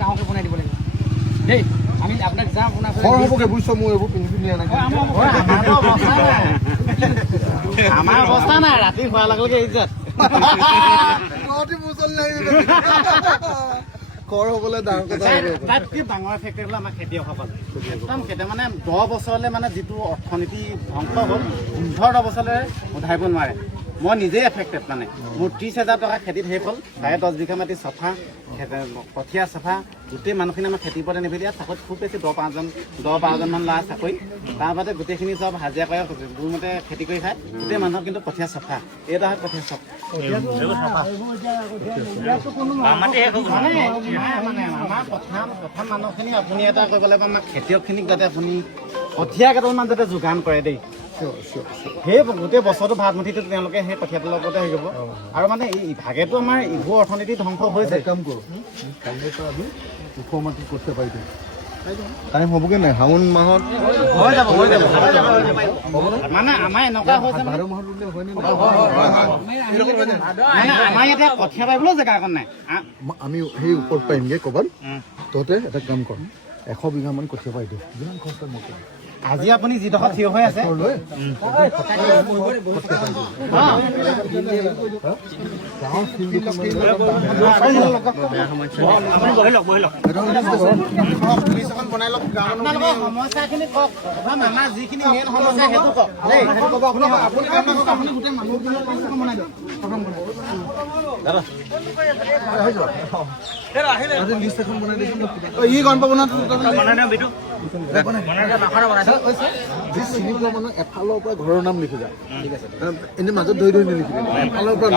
ডাঙৰকৈ বনাই দিব লাগিব দেই আমি আপোনাক যাম আপোনাৰ হ'বগে বুজিছোঁ মোৰ এইবোৰ পিন্ধি পিন্ধি আনাগে আমাৰ অৱস্থা নাই ৰাতি হোৱাৰ লগে লগে ইজ্জত কৰ হ'বলৈ ডাঙৰ কথা তাতকৈ ডাঙৰ ফেক্টৰী হ'লে আমাৰ খেতিয়কসকল একদম খেতি মানে 10 বছৰলৈ মানে যিটো অৰ্থনীতি ধ্বংস হ'ল 15 বছৰলৈ উধাৰিব নোৱাৰে মই নিজেই এফেক্টেড মানে মোৰ 30,000 টকা খেতিত শেষ হ'ল 10 বিঘা মাটি চফা কঠীয়া চফা গোটেই মানুহখিনি আমাৰ খেতিৰ ওপৰতে নিভি দিয়া চাকৰিত খুব বেছি 10-12জনমান ল'ৰা চাকৰি তাৰ বাদে গোটেইখিনি চব হাজিৰা কৰে দুমতে খেতি কৰি খায় গোটেই মানুহৰ কিন্তু কঠীয়া চফা এইটো হয় কঠীয়া চফা আমাৰ প্ৰথম মানুহখিনি আপুনি এটা কৰিব লাগিব আমাৰ খেতিয়কখিনিক যাতে আপুনি কঠীয়া কেইটামান যাতে যোগান কৰে দেই সেই গোটেই বছৰটো ভাত মুঠিটো তেওঁলোকে সেই কঠীয়াটোৰ লগতে হেৰি কৰিব আৰু মানে ইভাগেতো আমাৰ ইবোৰ অৰ্থনীতি ধ্বংস হৈছে কাম কৰোঁ কাইলৈৰ পৰা আমি ওখ মাটি কঠীয়া পাৰি দিম টাইম হ'বগৈ নাই শাওণ মাহত হৈ যাব মানে আমাৰ এনেকুৱা হৈছে ভাদ মাহত ৰুলে হয়নে মানে আমাৰ ইয়াতে কঠীয়া পাৰিবলৈও জেগা অকণ নাই আমি সেই ওপৰত পাৰিমগৈ ক'ৰবাত তহঁতে এটা কাম কৰ 100 বিঘামান কঠীয়া পাৰি দিওঁ যিমান খৰচ হয় মোক আজি আপুনি যিডোখৰ থিয় হৈ আছে সমস্যাখিনি কওক আমাৰ যিখিনি মেইন সমস্যা সেইটো কওক ই গম পাব না চিনি পোৱা মানুহ এফালৰ পৰা ঘৰৰ নাম লিখি যায় ঠিক আছে এনেই মাজত ধৰি ধৰি নিলিখিবি এফালৰ পৰা